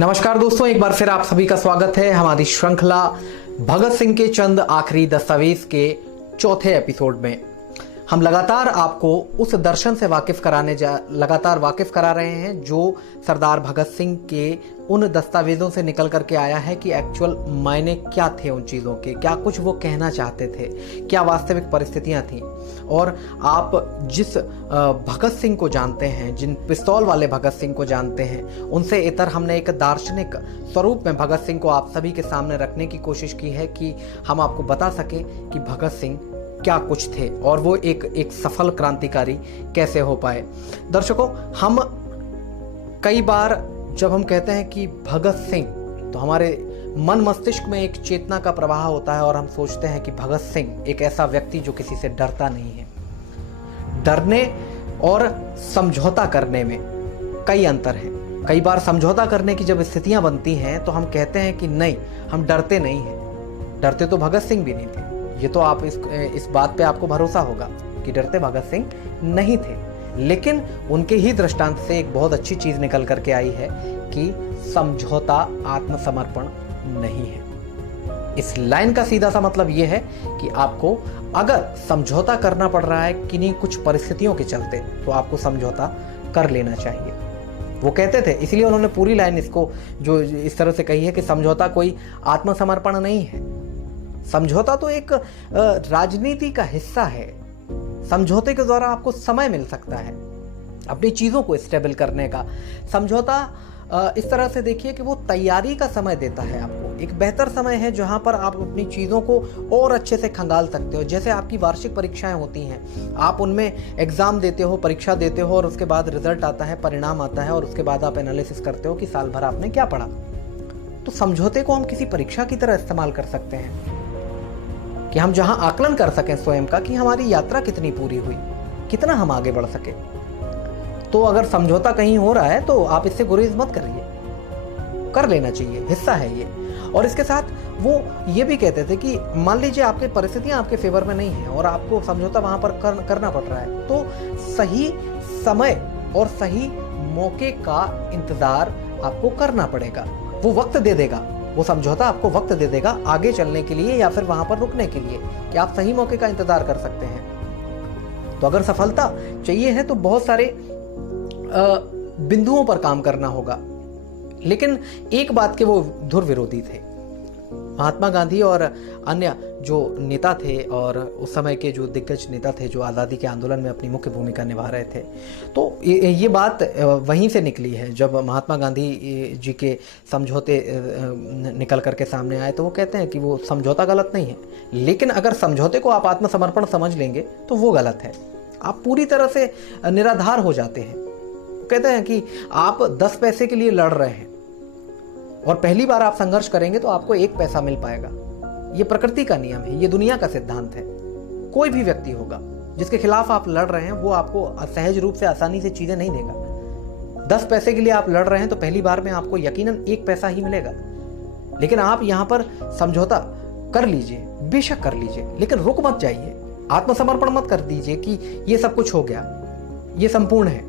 नमस्कार दोस्तों, एक बार फिर आप सभी का स्वागत है हमारी श्रृंखला भगत सिंह के चंद आखिरी दस्तावेज के चौथे एपिसोड में। हम लगातार आपको उस दर्शन से वाकिफ करा रहे हैं जो सरदार भगत सिंह के उन दस्तावेजों से निकल करके आया है कि एक्चुअल मायने क्या थे उन चीज़ों के, क्या कुछ वो कहना चाहते थे, क्या वास्तविक परिस्थितियां थीं। और आप जिस भगत सिंह को जानते हैं, जिन पिस्तौल वाले भगत सिंह को जानते हैं, उनसे इतर हमने एक दार्शनिक स्वरूप में भगत सिंह को आप सभी के सामने रखने की कोशिश की है कि हम आपको बता सकें कि भगत सिंह क्या कुछ थे और वो एक सफल क्रांतिकारी कैसे हो पाए। दर्शकों, हम कई बार जब हम कहते हैं कि भगत सिंह, तो हमारे मन मस्तिष्क में एक चेतना का प्रवाह होता है और हम सोचते हैं कि भगत सिंह एक ऐसा व्यक्ति जो किसी से डरता नहीं है। डरने और समझौता करने में कई अंतर है। कई बार समझौता करने की जब स्थितियां बनती हैं तो हम कहते हैं कि नहीं, हम डरते नहीं हैं। डरते तो भगत सिंह भी नहीं थे, ये तो आप इस बात पे आपको भरोसा होगा कि डरते भगत सिंह नहीं थे। लेकिन उनके ही दृष्टांत से एक बहुत अच्छी चीज निकल करके आई है कि समझौता आत्मसमर्पण नहीं है। इस लाइन का सीधा सा मतलब यह है कि आपको अगर समझौता करना पड़ रहा है किन्हीं कुछ परिस्थितियों के चलते, तो आपको समझौता कर लेना चाहिए। वो कहते थे, इसलिए उन्होंने पूरी लाइन इसको जो इस तरह से कही है कि समझौता कोई आत्मसमर्पण नहीं है। समझौता तो एक राजनीति का हिस्सा है। समझौते के द्वारा आपको समय मिल सकता है अपनी चीजों को स्टेबल करने का। समझौता इस तरह से देखिए कि वो तैयारी का समय देता है आपको, एक बेहतर समय है जहां पर आप अपनी चीजों को और अच्छे से खंगाल सकते हो। जैसे आपकी वार्षिक परीक्षाएं होती हैं, आप उनमें एग्जाम देते हो, परीक्षा देते हो और उसके बाद रिजल्ट आता है, परिणाम आता है और उसके बाद आप एनालिसिस करते हो कि साल भर आपने क्या पढ़ा। तो समझौते को हम किसी परीक्षा की तरह इस्तेमाल कर सकते हैं कि हम जहां आकलन कर सकें स्वयं का कि हमारी यात्रा कितनी पूरी हुई, कितना हम आगे बढ़ सके। तो अगर समझौता कहीं हो रहा है तो आप इससे गुरेज मत करिए, कर लेना चाहिए, हिस्सा है ये। और इसके साथ वो ये भी कहते थे कि मान लीजिए आपकी परिस्थितियां आपके फेवर में नहीं है और आपको समझौता वहां पर करना पड़ रहा है, तो सही समय और सही मौके का इंतजार आपको करना पड़ेगा। वो वक्त दे देगा, वो समझौता आपको वक्त दे देगा आगे चलने के लिए या फिर वहां पर रुकने के लिए कि आप सही मौके का इंतजार कर सकते हैं। तो अगर सफलता चाहिए है तो बहुत सारे बिंदुओं पर काम करना होगा। लेकिन एक बात के वो धुर विरोधी थे। महात्मा गांधी और अन्य जो नेता थे और उस समय के जो दिग्गज नेता थे जो आज़ादी के आंदोलन में अपनी मुख्य भूमिका निभा रहे थे, तो ये बात वहीं से निकली है। जब महात्मा गांधी जी के समझौते निकल करके सामने आए तो वो कहते हैं कि वो समझौता गलत नहीं है, लेकिन अगर समझौते को आप आत्मसमर्पण समझ लेंगे तो वो गलत है। आप पूरी तरह से निराधार हो जाते हैं। कहते हैं कि आप 10 पैसे के लिए लड़ रहे हैं और पहली बार आप संघर्ष करेंगे तो आपको 1 पैसा मिल पाएगा। ये प्रकृति का नियम है, ये दुनिया का सिद्धांत है। कोई भी व्यक्ति होगा जिसके खिलाफ आप लड़ रहे हैं वो आपको सहज रूप से आसानी से चीजें नहीं देगा। 10 पैसे के लिए आप लड़ रहे हैं तो पहली बार में आपको यकीनन 1 पैसा ही मिलेगा। लेकिन आप यहां पर समझौता कर लीजिए, बेशक कर लीजिए, लेकिन रुक मत जाइए, आत्मसमर्पण मत कर दीजिए कि ये सब कुछ हो गया, ये संपूर्ण है।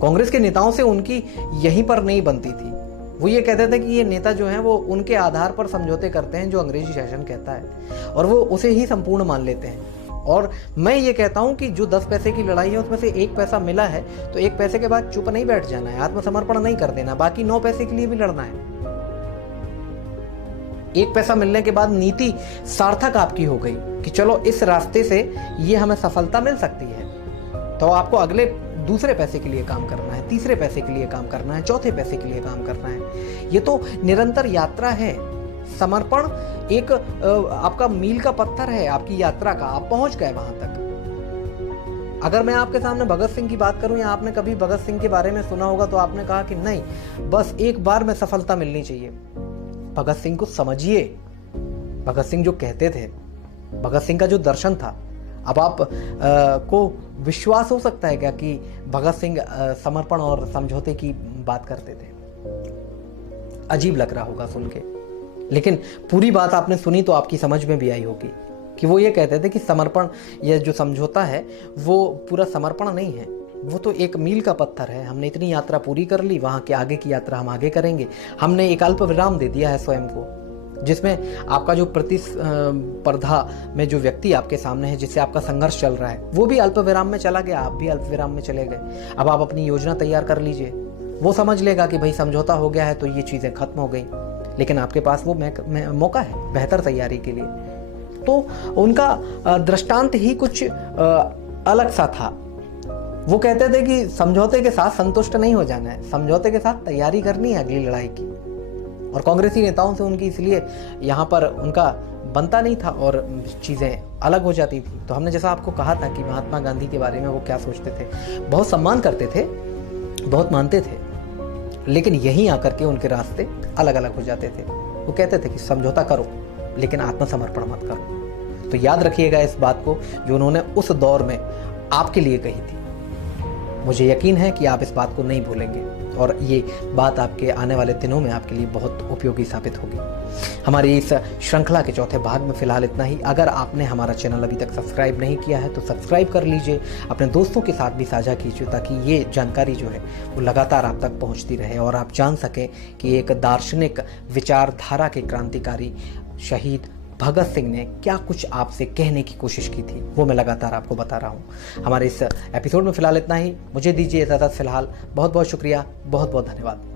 कांग्रेस के नेताओं से उनकी यहीं पर नहीं बनती थी। वो ये कहते थे कि ये नेता जो हैं वो उनके आधार पर समझौते करते हैं जो अंग्रेजी शासन कहता है और वो उसे ही संपूर्ण मान लेते हैं। और मैं ये कहता हूं कि जो 10 पैसे की लड़ाई है उसमें से 1 पैसा मिला है तो 1 पैसे के बाद चुप नहीं बैठ जाना है, आत्मसमर्पण नहीं कर देना, बाकी 9 पैसे के लिए भी लड़ना है। 1 पैसा मिलने के बाद नीति सार्थक आपकी हो गई कि चलो इस रास्ते से ये हमें सफलता मिल सकती है, तो आपको अगले दूसरे पैसे के लिए काम करना है, तीसरे पैसे के लिए काम करना है, चौथे पैसे के लिए काम करना है। ये तो निरंतर यात्रा है। समर्पण एक आपका मील का पत्थर है आपकी यात्रा का, आप पहुंच गए वहां तक। अगर मैं आपके सामने भगत सिंह की बात करूं या आपने कभी भगत सिंह के बारे में सुना होगा तो आपने कहा कि नहीं, बस एक बार में सफलता मिलनी चाहिए। भगत सिंह को समझिए, भगत सिंह जो कहते थे, भगत सिंह का जो दर्शन था, अब आप को विश्वास हो सकता है क्या कि भगत सिंह समर्पण और समझौते की बात करते थे? अजीब लग रहा होगा सुन के, लेकिन पूरी बात आपने सुनी तो आपकी समझ में भी आई होगी कि वो ये कहते थे कि समर्पण, यह जो समझौता है वो पूरा समर्पण नहीं है, वो तो एक मील का पत्थर है। हमने इतनी यात्रा पूरी कर ली, वहाँ के आगे की यात्रा हम आगे करेंगे। हमने एक अल्प विराम दे दिया है स्वयं को, जिसमें आपका जो प्रतिस्पर्धा में जो व्यक्ति आपके सामने है, जिससे आपका संघर्ष चल रहा है, वो भी अल्प विराम में चला गया, आप भी अल्प विराम में चले गए। अब आप अपनी योजना तैयार कर लीजिए। वो समझ लेगा कि भाई समझौता हो गया है तो ये चीज़ें खत्म हो गई, लेकिन आपके पास वो मौका है बेहतर तैयारी के लिए। तो उनका दृष्टांत ही कुछ अलग सा था। वो कहते थे कि समझौते के साथ संतुष्ट नहीं हो जाना है, समझौते के साथ तैयारी करनी है अगली लड़ाई की। और कांग्रेसी नेताओं से उनकी इसलिए यहाँ पर उनका बनता नहीं था और चीज़ें अलग हो जाती थी। तो हमने जैसा आपको कहा था कि महात्मा गांधी के बारे में वो क्या सोचते थे, बहुत सम्मान करते थे, बहुत मानते थे, लेकिन यहीं आकर के उनके रास्ते अलग अलग हो जाते थे। वो कहते थे कि समझौता करो लेकिन आत्मसमर्पण मत करो। तो याद रखिएगा इस बात को जो उन्होंने उस दौर में आपके लिए कही थी। मुझे यकीन है कि आप इस बात को नहीं भूलेंगे और ये बात आपके आने वाले दिनों में आपके लिए बहुत उपयोगी साबित होगी। हमारी इस श्रृंखला के चौथे भाग में फिलहाल इतना ही। अगर आपने हमारा चैनल अभी तक सब्सक्राइब नहीं किया है तो सब्सक्राइब कर लीजिए, अपने दोस्तों के साथ भी साझा कीजिए, ताकि ये जानकारी जो है वो लगातार आप तक पहुंचती रहे और आप जान सकें कि एक दार्शनिक विचारधारा के क्रांतिकारी शहीद भगत सिंह ने क्या कुछ आपसे कहने की कोशिश की थी, वो मैं लगातार आपको बता रहा हूँ। हमारे इस एपिसोड में फिलहाल इतना ही। मुझे दीजिए इजाज़त फिलहाल। बहुत बहुत शुक्रिया, बहुत बहुत धन्यवाद।